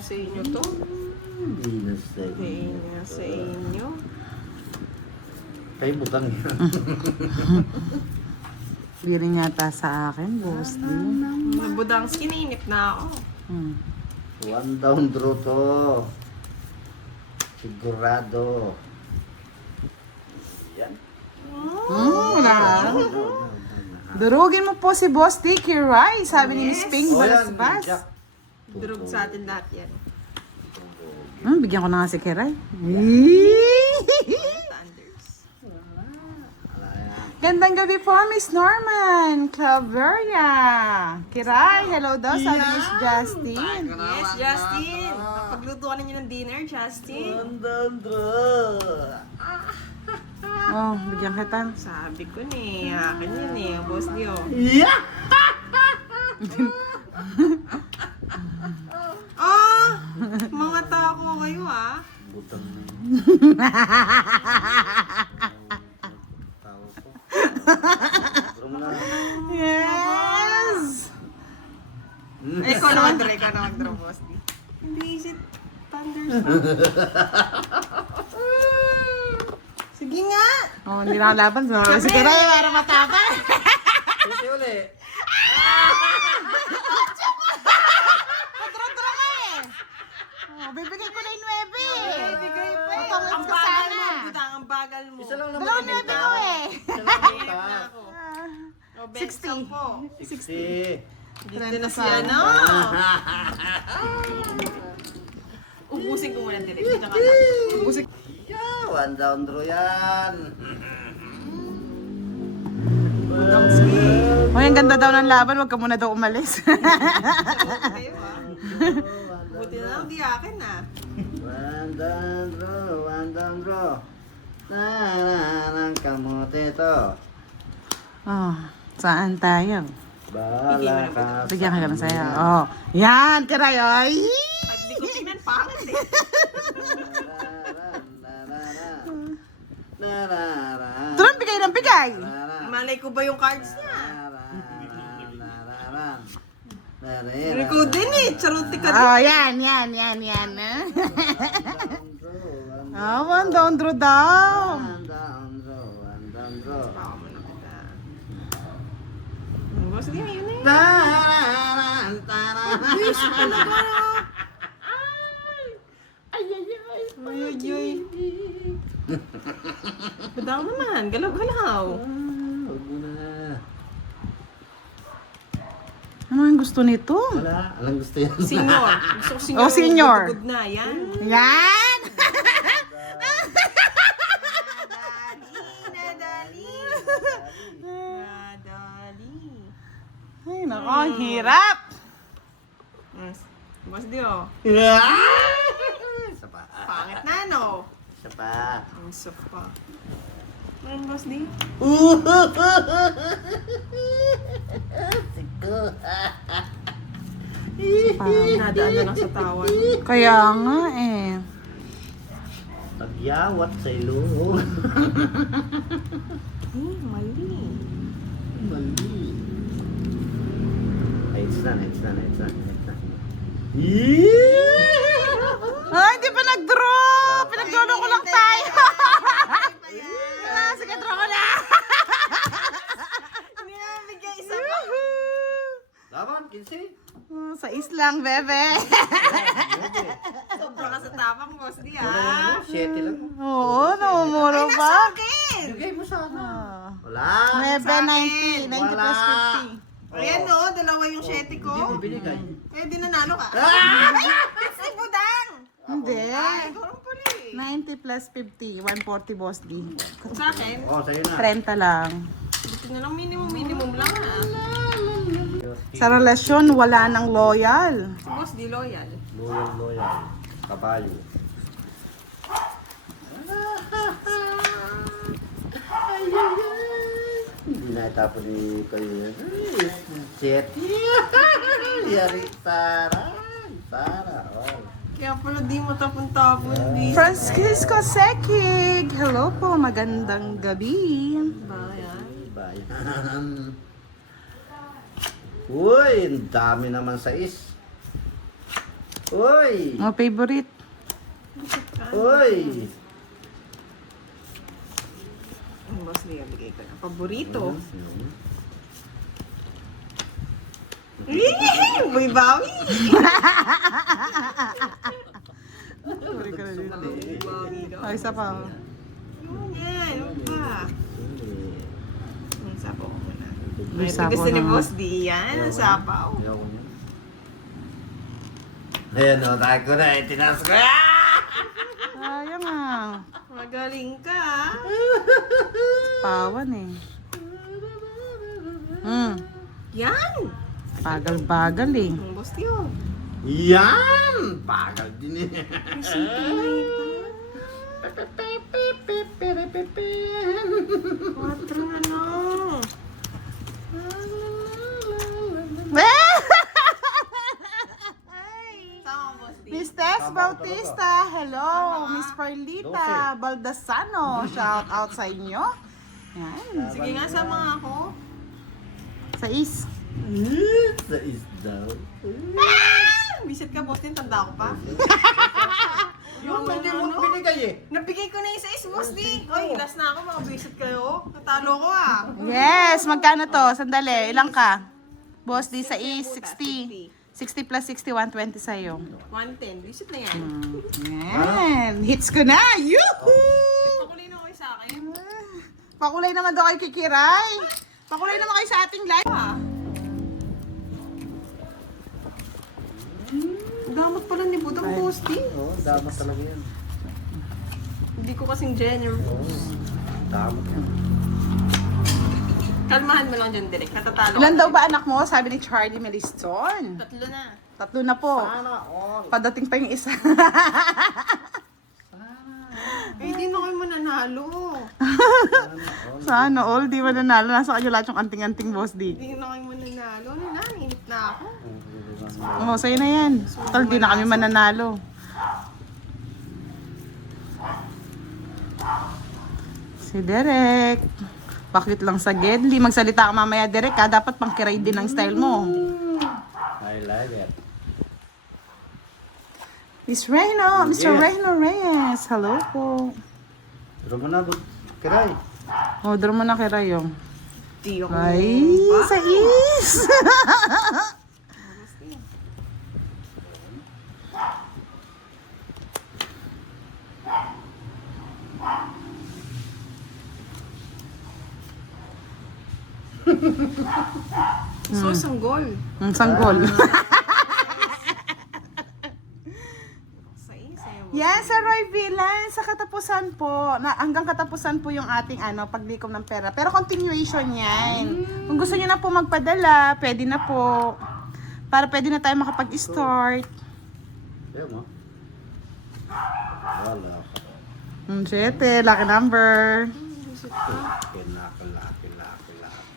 na sa inyo to. Hindi na sa Hindi na sa inyo. Kay butang yan. Hindi rin yata sa akin, boss. Budang sininip na ako. One down draw to. Sigurado. Yan. Wala. Durugin mo po si Boss Dicky Rai, sabi ni Miss Ping Balasbas. Jack. Durog sa atin lahat yan. Bigyan ko na nga si Kiray. Thunders. Gandang gabi po, Miss Norman. Claveria. Kiray, hello daw, sabi ni Miss Justin. Yes, Justin. Pagluto ka ninyo ng dinner, Justin. One down draw. Oh, bigyan kita. Sabi ko ni, akin yun eh, boss Dio. Yeah! Ah! Mga tako kayo ah. Butang na yun. Tao ko. Brum na. Yes! Ay, ikaw naman, Dre, boss Dio. Hindi, is it Thunders? Sige nga! Oh, hindi na ako laban. Si Kiray, para matapang. Kasi uli. Dura-dura ka eh. Oh, bibigay ko na yung 9. Bigay pa eh. Patungit Ang ka bagal sana. mo, Budang, ang bagal mo. Isa lang naman. Dalawang 9 ko eh. Isa lang naman ka. O, 60. po. 60. Dito na siya, no? Ubusin ko muna direct. Dito ka na. Ubusin ko. Yeah, one down draw yan. Oh, yung ganda daw ng laban. Huwag ka muna daw umalis. kayo ah. Buti na lang, di akin ah. One down draw, one down draw. Ng kamote to. Oh, saan tayo? Bala ka. Bigyan ka lang sa'yo. Oh, yan, Kiray. Ay! At di ko tingnan, pangit eh. Turon, bigay ng bigay. Malay ko ba yung cards niya? Hindi ko din eh. Charuti ka din. Oh, yan. Ah, one down, draw daw. Baka mo na kita. Boss, sige, yun eh. Wish talaga. Ay. Budang naman, galaw-galaw. Huwag mo na. Ano ang gusto nito? Wala, alang gusto yan. Senior. Gusto ko senior. Oh, senior. Good na, yan. Yan! Nadali. Ay, nako, ang hirap. Yes. Boss Dio, Isa pa. pangit na no? Isa pa. Ang sopa. Ano Boss Dio? Siko. Nadaan na lang sa tawan. Kaya nga eh. Tagyawat sa ilong. Mali. Mali. Ay, it's na. Ay, hindi pa nag-draw. Pinag-draw ko lang tayo. Sige, draw ko na. Hindi na bigay isa pa. Laban, 15. Sa islang, bebe. Sobra ka sa tapang, Boss Dio. Wala na, 7 lang. Oo, namumuro Ay, pa. nasa akin! Bigay mo sana. Ah. Wala. 9, 90 plus Wala. 50. Ayan no, dalawa yung 7 ko. Hindi mo binigay. Eh, di nanalo ka. Ah! Si Budang! Hindi. Ikaw lang pala eh. 90 plus 50, 140 boss D. Sa akin, Oh, sa'yo na. 30 lang. gusto na lang minimum lang ah. Sa relasyon, wala nang loyal. Si Boss Di loyal. Loyal. Kabayo. Hindi na itapon ni kayo yan. Shit. Yari, Tara. Oh. Kaya pala di mo tapon-tapon di. Francisco Sekig. Hello po, magandang gabi. Bayan. Bayan. Uy, ang dami naman sa is. Uy! Mga favorite. Uy! Ang boss niya, bigay ko na. Paborito. Boy Bawi! Bawi daw. Ay, isa pa. Yun yan, ano pa? Ang sapaw ko muna. May Ito sapaw gusto ni na. Boss D. Yan, ang sapaw. Ayoko niya. Ayan o, tayo ko na. Tinaas ko. Sayang ah. Magaling ka, ah. Pawan eh. Yan! Bagal-bagal eh. Ang Boss D, oh. Yan! Bagal din eh. Quatro ano? Tama, Boss D. Miss Tess Bautista, hello. Miss Perlita Baldasano, shout out sa inyo. Yan. Sige nga, sama ako. Sa is. Sa isdaw. Visit ka, Boss D. Tanda ko pa. Yung hindi mo binigay eh. Nabigay ko na yung sa Boss D. Oy, last na ako. Makabisit kayo. Natalo ko, ah. Yes, magkano to? Sandali, ilang ka? Boss, di sa is 60. 60 plus 60, 120 sa'yo. 110. Visit na yan. Yan. Hits ko na. Yuhuu! Pakulay na kayo sa akin. Pakulay naman daw kay Kikiray. Pakulay naman kayo sa ating live. Ah. Damot pala ni Budang Boss D. Oo, dapat talaga yan. Hindi ko kasing generous. Dapat yan. Kalmahan mo lang dyan, Direk. Natatalo Ilan ka daw na. ba anak mo? Sabi ni Charlie Meliston. 3 na. 3 na po. Sana all. Padating pa yung isa. Eh, di na kayo mananalo. Sana all, di mananalo. Nasa kanyo lahat yung anting-anting Boss D. Hindi na kayo mananalo. Ano na, inip na ako. Oo, sa'yo na yan. Total, di na kami mananalo. Si Derek. Bakit lang sa Gedli? Magsalita ka mamaya, Derek, ha? Dapat pang kiray din ang style mo. I like it. Miss Reyno, Mr. Yeah. Reyno Reyes. Hello po. Pero mo na, kiray. Order mo na kiray yung. Di ako. Ay, sa is. So, sanggol. Sanggol. Sa'yo. Yes, Sir Roy Villan, sa katapusan po, hanggang katapusan po yung ating paglikom ng pera. Pero continuation yan. Kung gusto niyo na po magpadala, pwede na po. Para pwede na tayo makapag-start. Ayaw mo? Wala. 7, lucky number. Laki.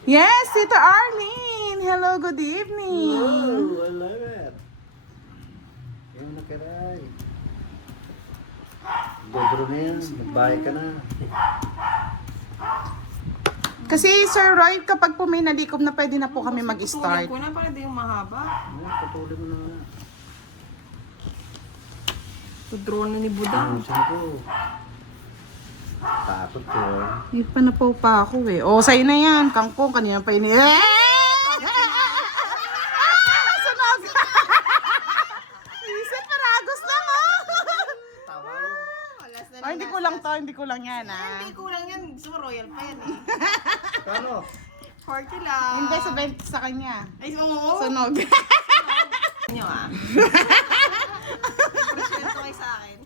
Yes, Tito Arlene. Hello, good evening. Oh, I love it. Ayaw na kiray. Godro na yan. Magbahay ka na. Kasi Sir Roy, kapag po may nalikom na pwede na po kami mag-start. Putulin ko na para di yung mahaba. Patuloy mo na nga. Draw na ni Budang. Saan ko? Takot ko. Hindi pa napaw pa ako eh. O, sa'yo na yan. Kangkong, kanina pa ini... Sunog! Isip, paragos lang oh! Tama yun. Last na Ay, hindi kulang to, hindi kulang yan ah. Hindi kulang yan. Gusto mo royal pa yan eh. Kano? 40 lang. Hindi, sa 20 sa kanya. Ay, oo. Sunog. Nyo ah. Presento kayo sa akin.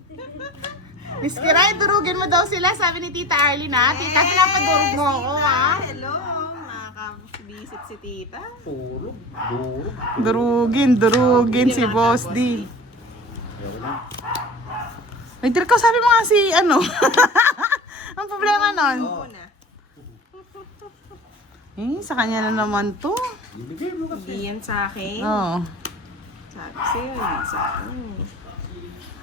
Miss Kiray, durugin mo daw sila, sabi ni Tita Arlene ha. Tita, pinapadurog mo ako Tita, ha. hello. Nakaka-visit si Tita. Puro. Duro. Durugin si Boss D. Ayaw na. Ay, Direk, sabi mo nga si ano. Ang problema nun. Una. Sa kanya na naman to. Ibigay mo kasi. Hindi yan sa akin. Oo. Sabi sa'yo, hindi sa akin.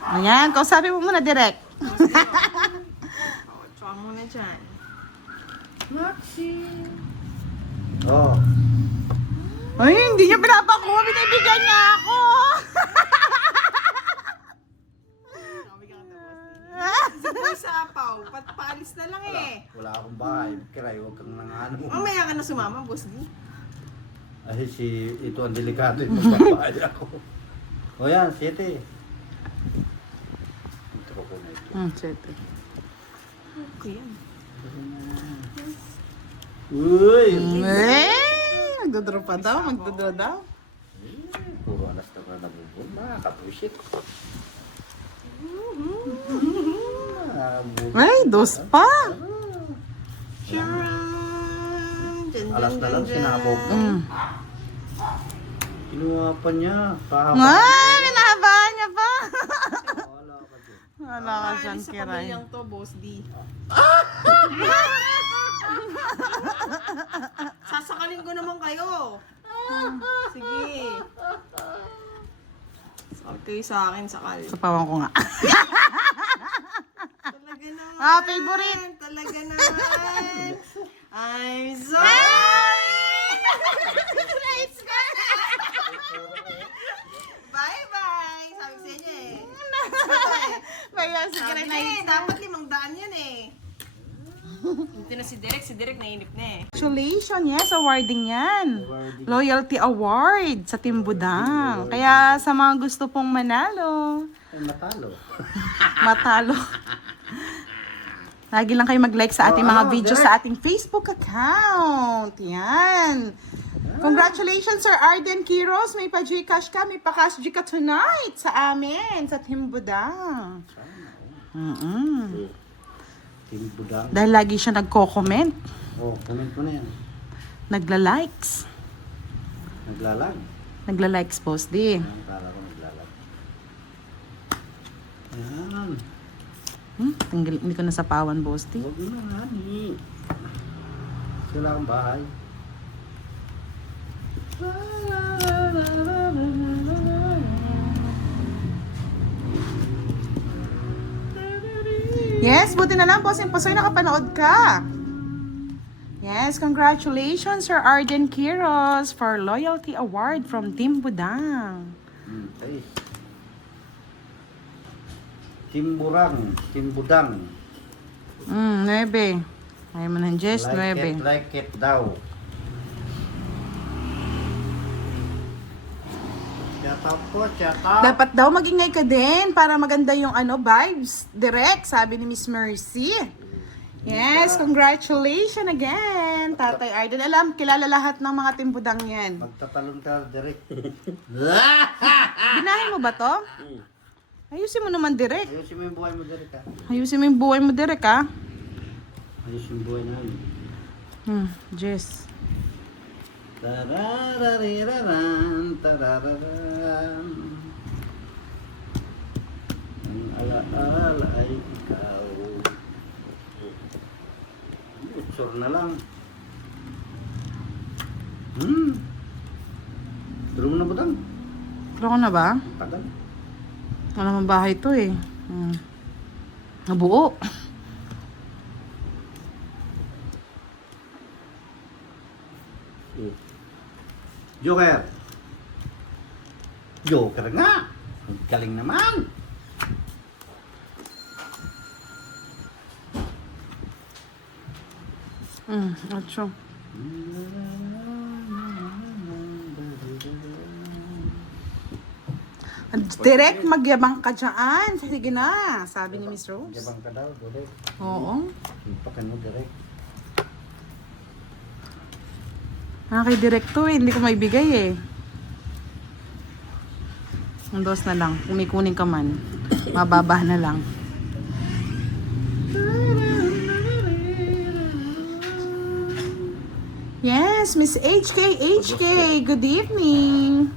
Ayan, kausapin mo muna, Direk. O, tsaka muna dyan. Oh. Ay, hindi niya pinapakuha. Binibigyan niya ako. sa apaw. Paalis na lang eh. Wala akong bahay. Kiray, huwag kang nangano. Mamaya ka na sumama, boss D. Ay, ito ang delikado. Ito babae ako. O yan, 7. Intro ko na ito. 7. Okay yan. Uy! Magdodraw pa daw, magdodraw daw. Puro alas na nabubog. Makakapusit. Ay, 2 pa. Sharon! Dyan, Alas na lang, dyan. sinabog. Kinuha pa niya. Ay, minahabaan niya pa. Wala ka dyan. Wala ka siyang Sa kiray. pamilyang to, boss D. Sasakalin ko naman kayo. Sige. Okay sa akin, sakal. Sa pawang ko nga. Talaga naman. Favorite. Talaga naman. I'm sorry. Bye-bye. Sabi ko sa inyo eh. Kaya si Sabi Kiray na eh, dapat 500 yan eh. Hindi na si Derek nainip na eh. Congratulations, yes, awarding yan. Loyalty Award sa Team Budang. Kaya sa mga gusto pong manalo, Ay, matalo. matalo. Lagi lang kayo mag-like sa ating mga ano, videos direct. sa ating Facebook account. Yan. Congratulations, Sir Arden Quiros. May pa-Gcash ka, may pa-Cash G ka tonight sa amin, sa Team Budang. Team Budang. Dahil lagi siya nagko-comment, Oh, comment mo na yan. nagla-likes. Naglalag. Nagla-likes, Boss D. Ayan, para ko naglalag. Ayan. Hindi ko nasapawan, Boss D. Huwag mo na, honey. Wala akong bahay. Yes, buti na lang, Boss Imposoy, nakapanood ka. Yes, congratulations, Sir Arden Quiros, for Loyalty Award from Team Budang. Okay. Team Burang. Team Budang. 9. Ayaw mo ng Jess, 9. Like it daw. Shout out po, shout out. Dapat daw magingay ka din para maganda yung vibes. Direct, sabi ni Miss Mercy. Yes, congratulations again, Tatay Arden. Alam, kilala lahat ng mga Team Budang yan. Magtatalon ka direct. Binahin mo ba to? Ayusin mo naman direct. Ayusin mo yung buhay mo direct ha. Ayusin mo yung buhay mo direct, ha? Ayusin yung buhay namin. Jess. Tararariraran, tarararan. Ang alaala ay ikaw. Utsor na lang. Tulong na Budang. Pero ko na ba? Tagal. Wala naman bahay to eh. Nabuo. Joker. Joker nga. Ang galing naman. Ocho. Direct, magyabang ka dyan. Sige na, sabi ni Miss Rose. Jabang ka daw, direct. Oo. Simpakan mo direct. Kay direct to eh, hindi ko maibigay eh. Ang dos na lang, kung may kunin ka man, mababa na lang. Yes, Miss HK, good evening.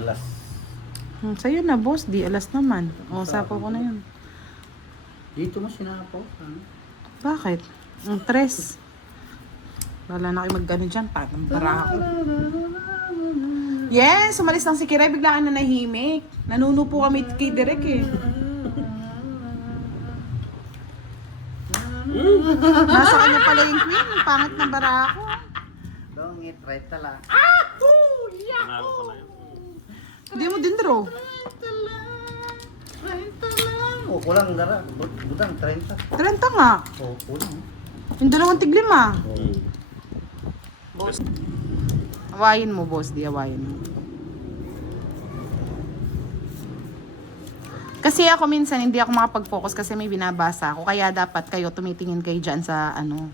Alas. Sa'yo na, boss. Di alas naman. O, sapo ko na yun. Dito mo sinapo. Ano? Bakit? Ang tres. Wala na kayo mag-ano dyan. Parang barako. Yes, umalis lang si Kiray. Bigla ka na nahimik. Nanuno po kami kay Derek eh. Nasa kanya pala yung queen. Ang pangit ng barako. Dongit, right tala. Hindi mo din draw. kulang dara. Budang 30. 30 nga. Oh, kulang. Yung dalawang tiglima. Oh. Boss. Awayin mo, boss. Di awayin mo. Kasi ako minsan hindi ako makapag-focus kasi may binabasa ako. Kaya dapat kayo tumitingin kayo dyan sa ano.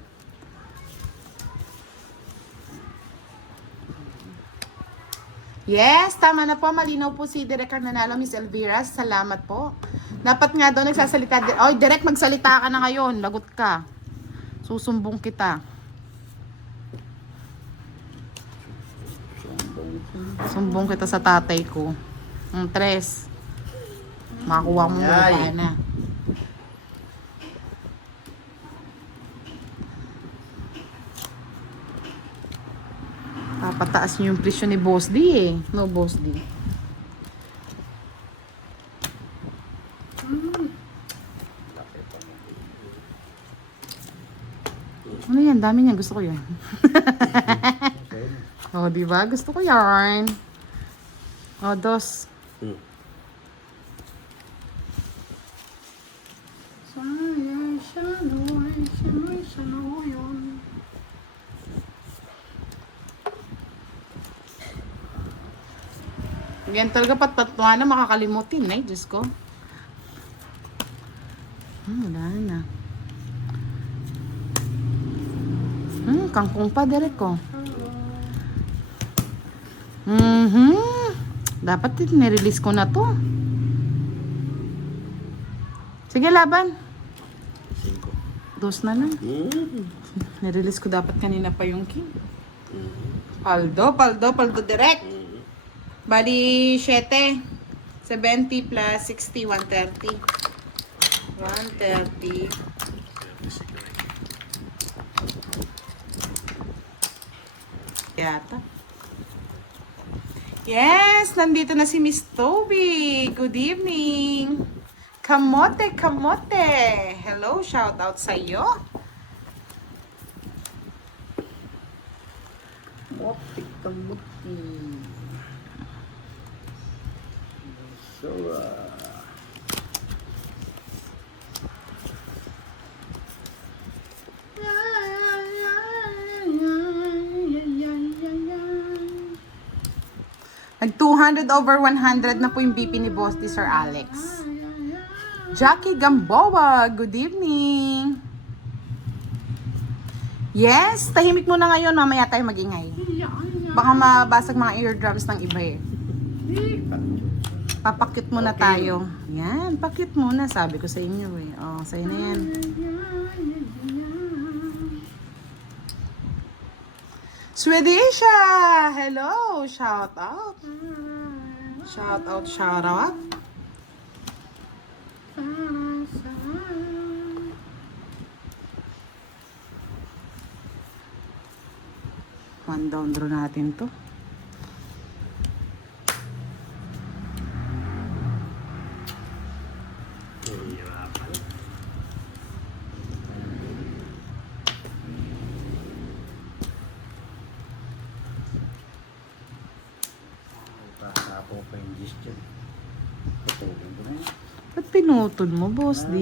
Yes, tama na po. Malinaw po si Direk ang nanalo, Miss Elvira. Salamat po. Dapat nga daw nagsasalita. Oy, Direk, magsalita ka na ngayon. Lagot ka. Susumbong kita. Sumbong kita sa tatay ko. Ang 3. Makuha mo Ay. na. Papataas niyo yung presyo ni Boss D eh. No, Boss D. Ano yan? Dami niyan. Gusto ko yan. Oh, di ba? Gusto ko yarn. Oh, 2. Yan talaga patpatuan na makakalimutin eh. Diyos ko. Wala na. Kangkong pa, Derek ko. Dapat nirelease ko na to. Sige, laban. 2 na lang. Nirelease ko dapat kanina pa yung king. Paldo, direct. Bali, 7. 70 plus 60, 130. 130. Yata. Yes, nandito na si Miss Toby. Good evening. Kamote. Hello, shout out sa iyo. Kamuti. So, Nag 200 over 100 na po yung BP ni Boss D, Sir Alex. Jackie Gamboa, good evening. Yes, tahimik muna ngayon, mamaya tayo magingay. Baka mabasag mga eardrums ng iba eh. Papakit muna tayo. Yan, pakit muna, sabi ko sa inyo eh. Oh, sa'yo na yan. Swedisha! Hello! Shout out! Shout out! One down draw natin to. ako pa yung gist dyan. Putulin ko na yan. Ba't pinutol mo, Boss D?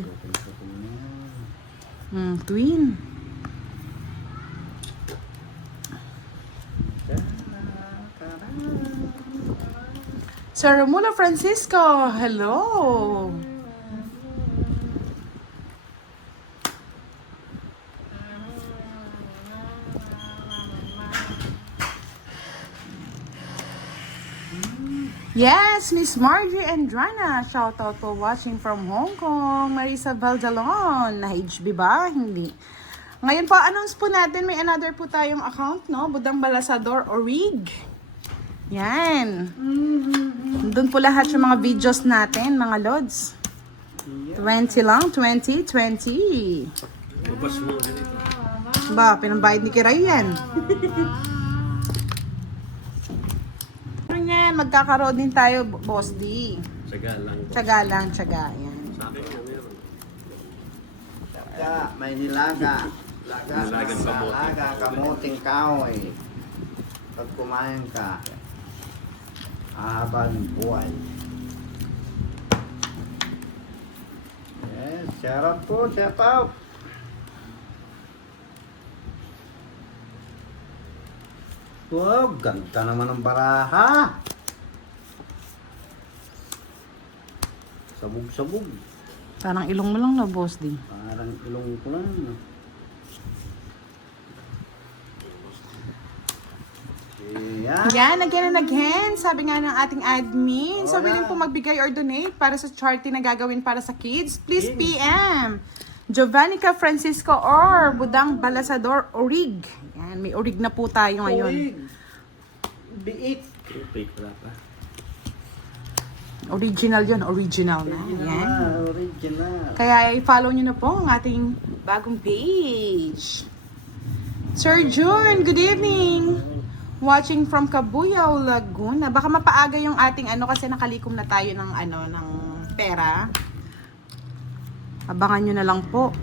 Putulin mo yan. Twin. Sir Romulo Francisco, hello. Yes, Miss Margie Andrana. Shout out for watching from Hong Kong. Marisa Valdalon. Na-HB ba? Hindi. Ngayon po, announce po natin, may another po tayong account, no? Budang Balasador Orig. Yan. Doon po lahat yung mga videos natin, mga lods. 20 lang, 20. Ba, pinambayad ni Kiray yan. Yan, magkakaroon din tayo, Boss D. Tsaga lang. Yan. Laga, may nilaga. Laga, kamuting kahoy. Pag kumain ka, ahaba ng buhay. Shout out po, shout out. Wow, ganda naman ng baraha. Sabog-sabog. Parang ilong mo lang na, Boss D. Parang ilong ko lang. Yan. Yan, again and again. Sabi nga ng ating admin, so Hola. willing po magbigay or donate para sa charity na gagawin para sa kids, please PM Jovannica Francisco or Budang Balasador Orig. Yan, may orig na po tayo ngayon. Biik. Original yun, original na. Yan. Original. Kaya i-follow nyo na po ang ating bagong page. Sir June, good evening. Watching from Cabuyao, Laguna. Baka mapaaga yung ating kasi nakalikom na tayo ng ng pera. Abangan nyo na lang po.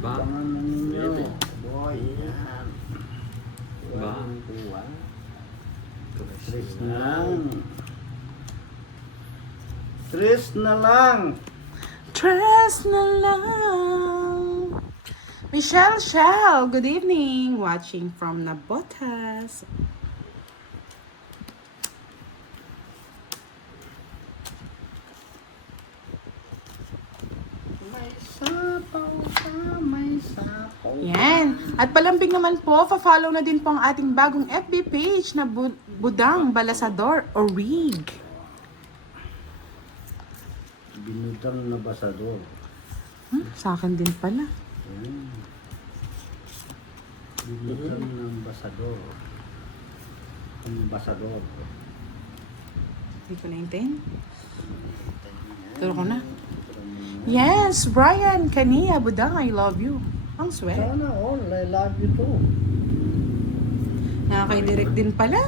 Abangan ninyo. Boy, yan. Ba? Kuha. Tres na lang. Tres na lang. Trust na lang. Michelle Shell, good evening. Watching from Nabotas. May sapaw ka, may sapaw. Yan. At palambing naman po, fa-follow na din po ang ating bagong FB page na Budang Balasador Orig. Binutang na basador. Sa akin din pala. Yan. Binutang ng basador. Ang basador. Hindi ko naintain. Turo ko na. Yes, Brian Kania Budang, I love you. Ang sweet. Sana all, I love you too. Nakakay-direct din pala.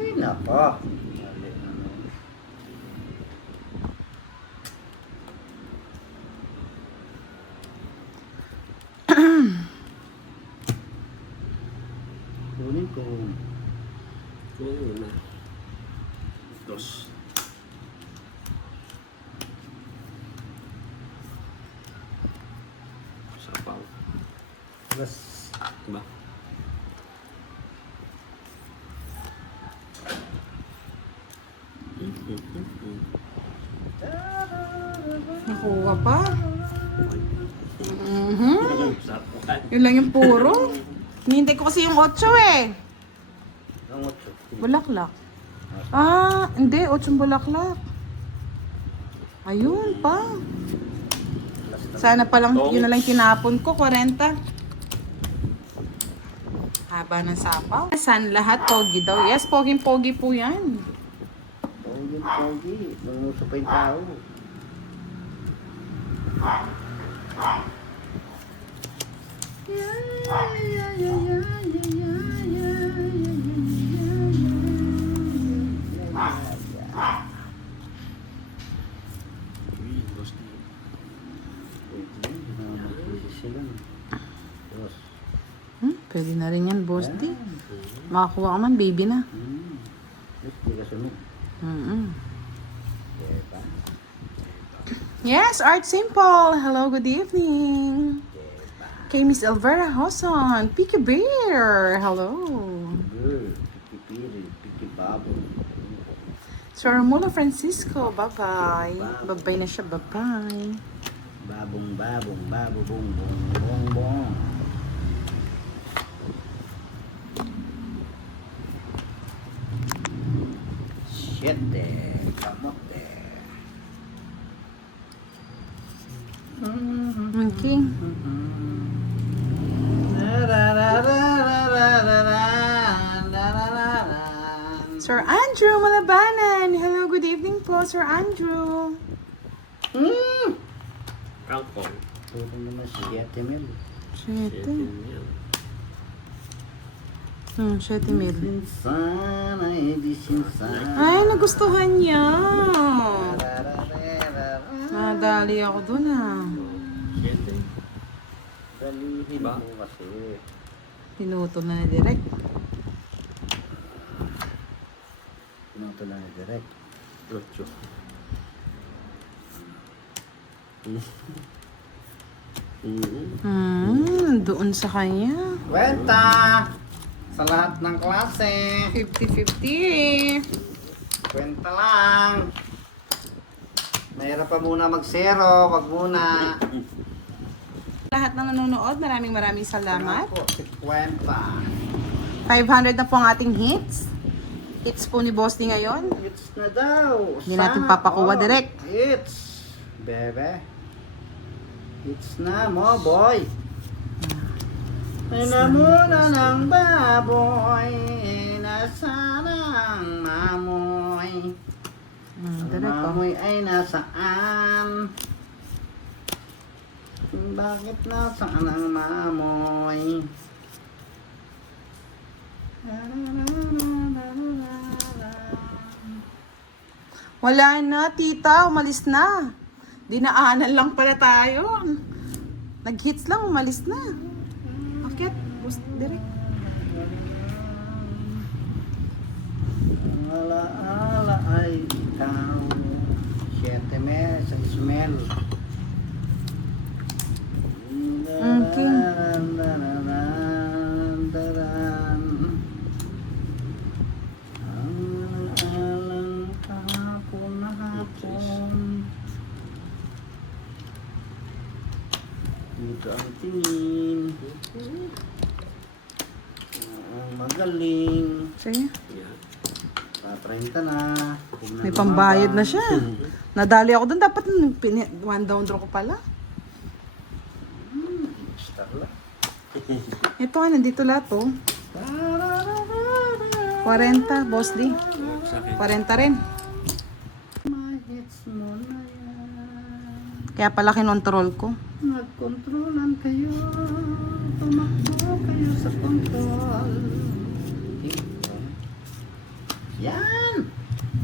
Ay, nako. Mali naman. Kunin ko. Una. Dos. Sapaw. Plus, Diba? Nakuha pa. Sapaw. Yun lang yung puro. Hinihintay ko kasi yung 8 eh. ang otso. Bulaklak. Ah, hindi. 8 bulaklak. Ayun pa. Sana palang yun na lang kinapon ko. 40. Haba ng sapaw. San lahat pogi daw. Yes, pogi-pogi po yan. Pogi. Nanguso pa yung tao. Uy, dos na. Pwede na rin yan, boss D. Makakuha ka man, baby na. Hindi ka sunog. Diba? Yes, Art Simple. Hello, good evening. Kay Miss Elvira Hoson. Picky Bear. Hello. Good. Piki-piri, piki-babo. Sir Romulo Francisco. Bye-bye. Bye-bye na siya. Bye-bye. Babong, babong, babo, bong, bong, bong, bong. Siete, kamote. Okay. Sir Andrew Malabanan. Hello, good evening po, Sir Andrew. Kangkong. Puro naman siete mil. 7. 7 mil. Sinsan ay di sinsan. Ay, nagustuhan niya. Nadali ako dun ah. Siyete. Dalihin Ba? mo kasi. Pinuto na ni Direk. Ito lang direct. Ocho. Doon sa kanya. Kwenta! Sa lahat ng klase. 50-50. Kwenta lang. Mahirap pa muna mag-zero. Wag muna. Lahat ng nanonood, maraming salamat. Ako, si Kwenta. 500 na po ang ating hits. Hits po ni Boss D ngayon. It's na daw. Hindi natin papakuha direct. It's. Bebe. It's na mo, boy. Ay na muna ng baboy. Nasaan ang mamoy? Ang Direct po. mamoy ay nasaan? Bakit nasaan ang mamoy? Wala na, tita. Umalis na. Dinaanan lang pala tayo. Nag-hits lang, umalis na. Bakit? Boss direct. Ang alaala ay ikaw. 7 mes, ang smell. Okay. Ang alang kahapon na hapon. Dito ang tingin. Ang magaling. Sige. Yeah. 30 na. May pambayad na siya. Nadali ako doon. Dapat one down draw ko pala. Star lang. Ito nandito lahat oh. 40, Boss D. Sa akin. 40 rin. Mahits mo na yan. Kaya pala kinontrol ko. Nagkontrolan kayo. Tumakbo kayo sa kontrol. Yan!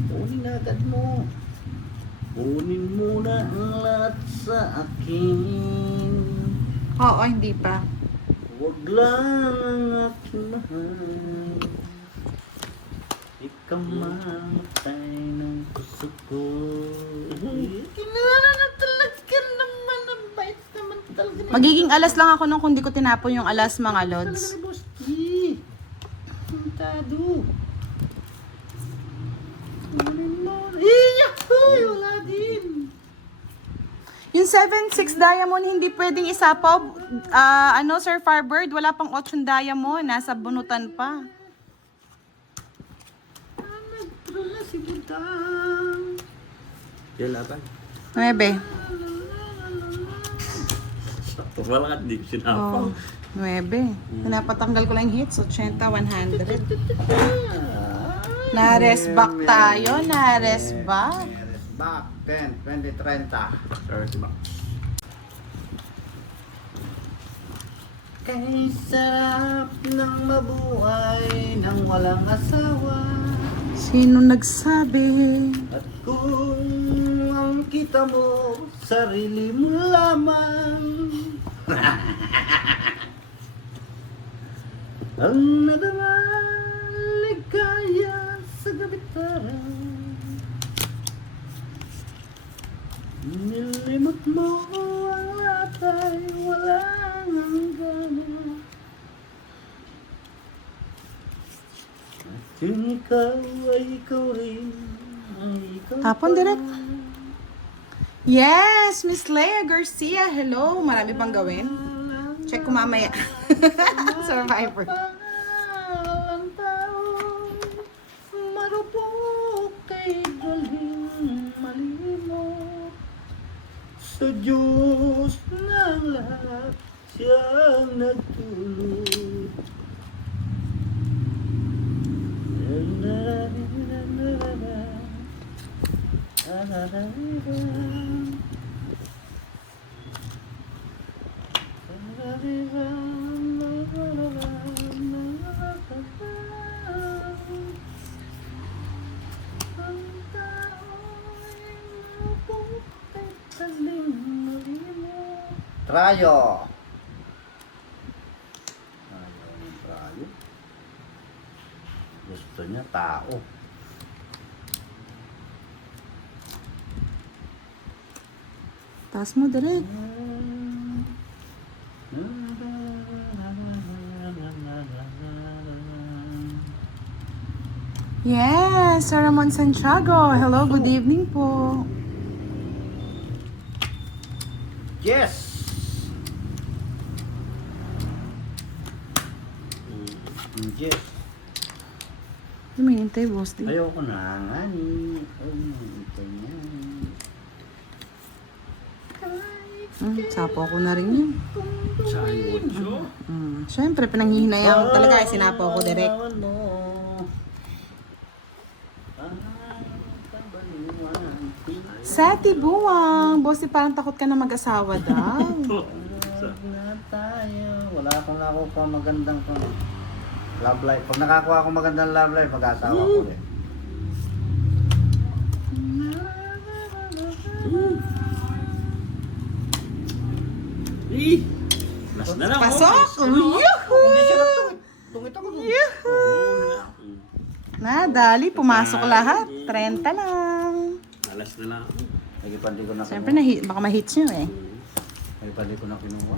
Kunin na agad mo. Kunin mo na ang lahat sa akin. Oo, hindi pa. Huwag lang ang aking mahal. Ikaw mamatay ng puso ko. Kinala na talaga naman ang bait naman talaga. Magiging alas lang ako nung kung di ko tinapon yung alas mga lods. Talaga Boss D. Puntado. Iyahoy! Wala din. Yung 7-6 diamond, hindi pwedeng isapaw. Sir Farbird, wala pang 8 diamond. Nasa bunutan pa. Nagtro na si Budang. Yung laban. 9. Sakto wala ka din sinapaw. Oh, 9. Napatanggal ko lang hits. 80, 100. Na-rest back tayo. Na-rest back. Rest back. 10, 20, 30. Sorry, ba? Kay sarap ng mabuhay nang walang asawa. Sino nagsabi? At kung ang kita mo, sarili mo lamang. Ang nadama, ligaya sa gabitaran. Nilimot mo ang lahat ay walang hangganan. At kung ikaw ay ikaw rin, ay ikaw Tapon pa. direct. Yes, Miss Leia Garcia. Hello. Marami pang gawin. Check ko mamaya. Survivor. Ang tao, marupok kay galing malimot. Sa Diyos ng lahat, siyang nagtulog. Trayo. Trayo. Gusto niya tao. Taas mo, direct. Yes, Sir Ramon Santiago. Hello, good evening po. Yes! Yes. Hindi mo hintay, boss. Di. Ayoko na, ngani. Hintay niya. Sapo ko na rin yun. Sayang mucho. Siyempre, pinanghihinayang ko talaga. Sinapo ko direct. Sati Buwang. Boss, di parang takot ka na mag-asawa daw. Tayo. Wala akong nakuha magandang love life. Pag nakakuha ako magandang love life, mag-asawa ko eh. Eh! Last na lang. Pasok! Oh. Hindi siya tungit ako dun. Nadali, pumasok lahat. 30 lang. Alas na lang. Nagipandi ko na Siyempre, kinuha. baka ma-hits nyo eh. Nagipandi ko na kinuha.